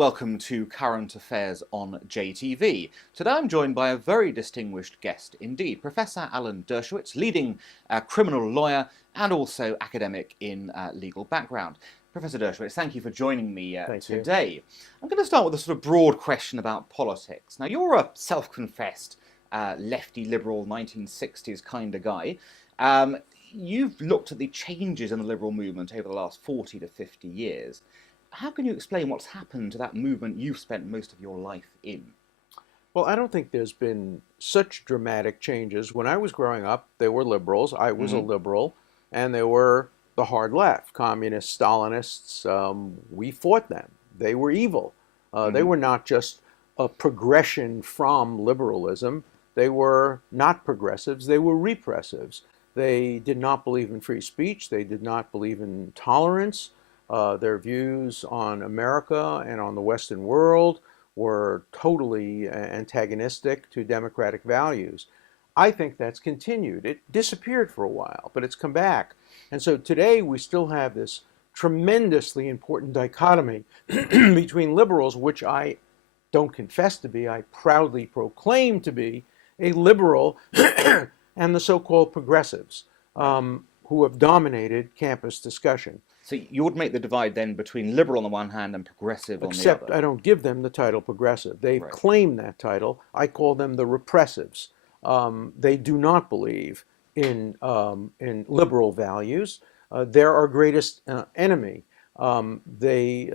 welcome to Current Affairs on JTV. Today I'm joined by a very distinguished guest indeed, Professor Alan Dershowitz, leading criminal lawyer and also academic in legal background. Professor Dershowitz, thank you for joining me today. I'm going to start with a sort of broad question about politics. Now, you're a self-confessed lefty liberal 1960s kind of guy. You've looked at the changes in the liberal movement over the last 40 to 50 years. How can you explain what's happened to that movement you've spent most of your life in? Well, I don't think there's been such dramatic changes. When I was growing up, there were liberals. I was a liberal, and there were the hard left, communists, Stalinists. We fought them. They were evil. They were not just a progression from liberalism. They were not progressives. They were repressives. They did not believe in free speech. They did not believe in tolerance. Their views on America and on the Western world were totally antagonistic to democratic values. I think that's continued. It disappeared for a while, but it's come back. And so today we still have this tremendously important dichotomy between liberals, which I don't confess to be, I proudly proclaim to be a liberal, and the so-called progressives who have dominated campus discussion. So you would make the divide then between liberal on the one hand and progressive on the other? Except I don't give them the title progressive. They claim that title. I call them the repressives. They do not believe in liberal values. They're our greatest enemy. They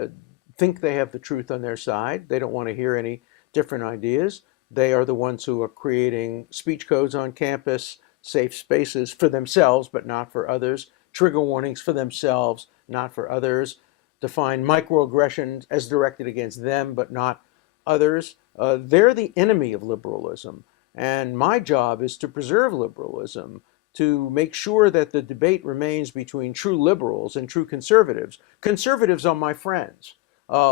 think they have the truth on their side. They don't want to hear any different ideas. They are the ones who are creating speech codes on campus, safe spaces for themselves, but not for others, trigger warnings for themselves, not for others, define microaggressions as directed against them, but not others. They're the enemy of liberalism. And my job is to preserve liberalism, to make sure that the debate remains between true liberals and true conservatives. Conservatives are my friends.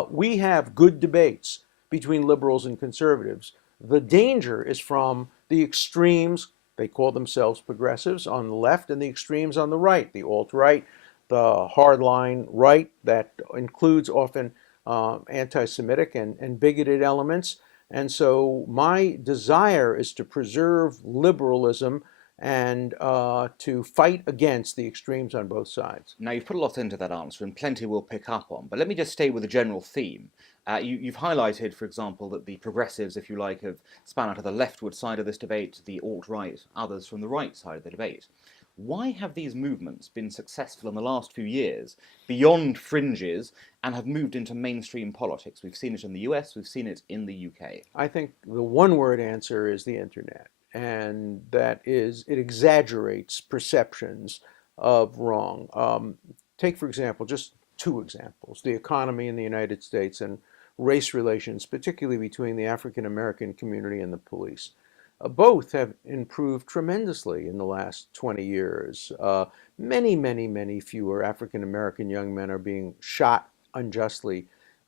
We have good debates between liberals and conservatives. The danger is from the extremes. They call themselves progressives on the left and the extremes on the right, the alt-right, the hardline right that includes often anti-Semitic and bigoted elements. And so my desire is to preserve liberalism and to fight against the extremes on both sides. Now, you've put a lot into that answer, and plenty we'll pick up on, but let me just stay with the general theme. You've highlighted, for example, that the progressives, if you like, have spun out of the leftward side of this debate, the alt-right, others from the right side of the debate. Why have these movements been successful in the last few years, beyond fringes, and have moved into mainstream politics? We've seen it in the US, we've seen it in the UK. I think the one-word answer is the internet. And that is, it exaggerates perceptions of wrong. Take, for example, just two examples, the economy in the United States and race relations, particularly between the African American community and the police. Both have improved tremendously in the last 20 years. Many fewer African American young men are being shot unjustly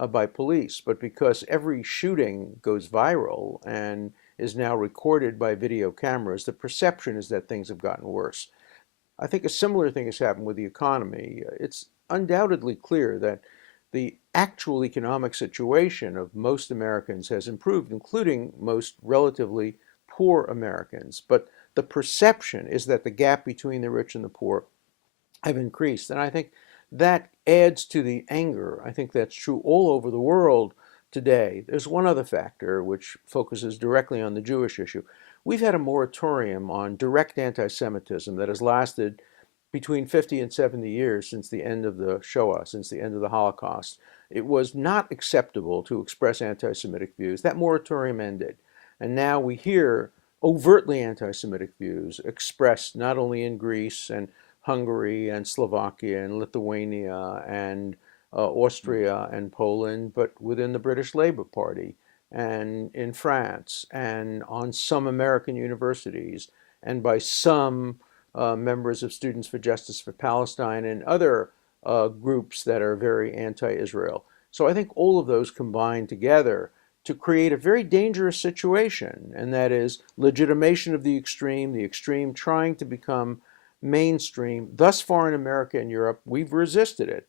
by police, but because every shooting goes viral and is now recorded by video cameras, the perception is that things have gotten worse. I think a similar thing has happened with the economy. It's undoubtedly clear that the actual economic situation of most Americans has improved, including most relatively poor Americans. But the perception is that the gap between the rich and the poor have increased. And I think that adds to the anger. I think that's true all over the world today. There's one other factor which focuses directly on the Jewish issue. We've had a moratorium on direct anti-Semitism that has lasted between 50 and 70 years since the end of the Shoah, since the end of the Holocaust. It was not acceptable to express anti-Semitic views. That moratorium ended. And now we hear overtly anti-Semitic views expressed not only in Greece and Hungary and Slovakia and Lithuania and Austria and Poland, but within the British Labour Party and in France and on some American universities and by some members of Students for Justice for Palestine and other groups that are very anti-Israel. So I think all of those combine together to create a very dangerous situation, and that is legitimation of the extreme trying to become mainstream. Thus far in America and Europe, we've resisted it.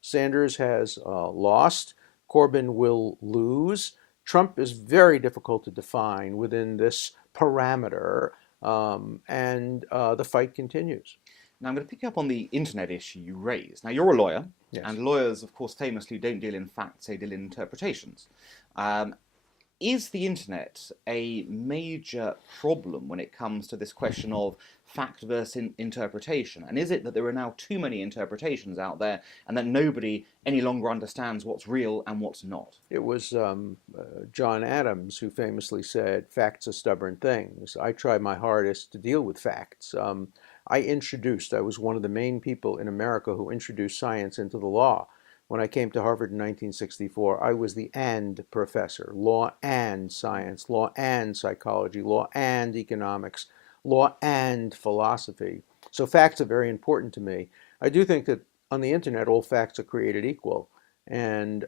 Sanders has lost Corbyn will lose. Trump is very difficult to define within this parameter, and the fight continues. Now, I'm going to pick up on the internet issue you raised. Now, you're a lawyer, Yes. and lawyers, of course, famously don't deal in facts, they deal in interpretations. Um, is the internet a major problem when it comes to this question of fact versus interpretation? And is it that there are now too many interpretations out there and that nobody any longer understands what's real and what's not? It was John Adams who famously said, "Facts are stubborn things." I try my hardest to deal with facts. I was one of the main people in America who introduced science into the law. When I came to Harvard in 1964, I was the "and" professor, law and science, law and psychology, law and economics, law and philosophy. So facts are very important to me. I do think that on the internet, all facts are created equal, and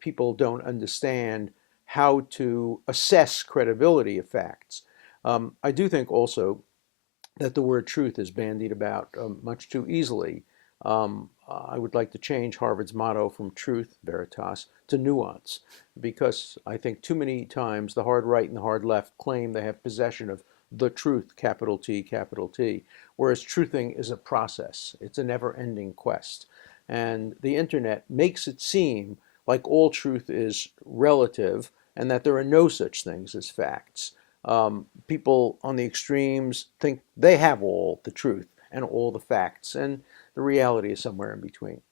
people don't understand how to assess credibility of facts. I do think also that the word truth is bandied about much too easily. I would like to change Harvard's motto from truth, veritas, to nuance, because I think too many times the hard right and the hard left claim they have possession of the truth, capital T, whereas truthing is a process. It's a never-ending quest. And the internet makes it seem like all truth is relative and that there are no such things as facts. People on the extremes think they have all the truth and all the facts, and the reality is somewhere in between.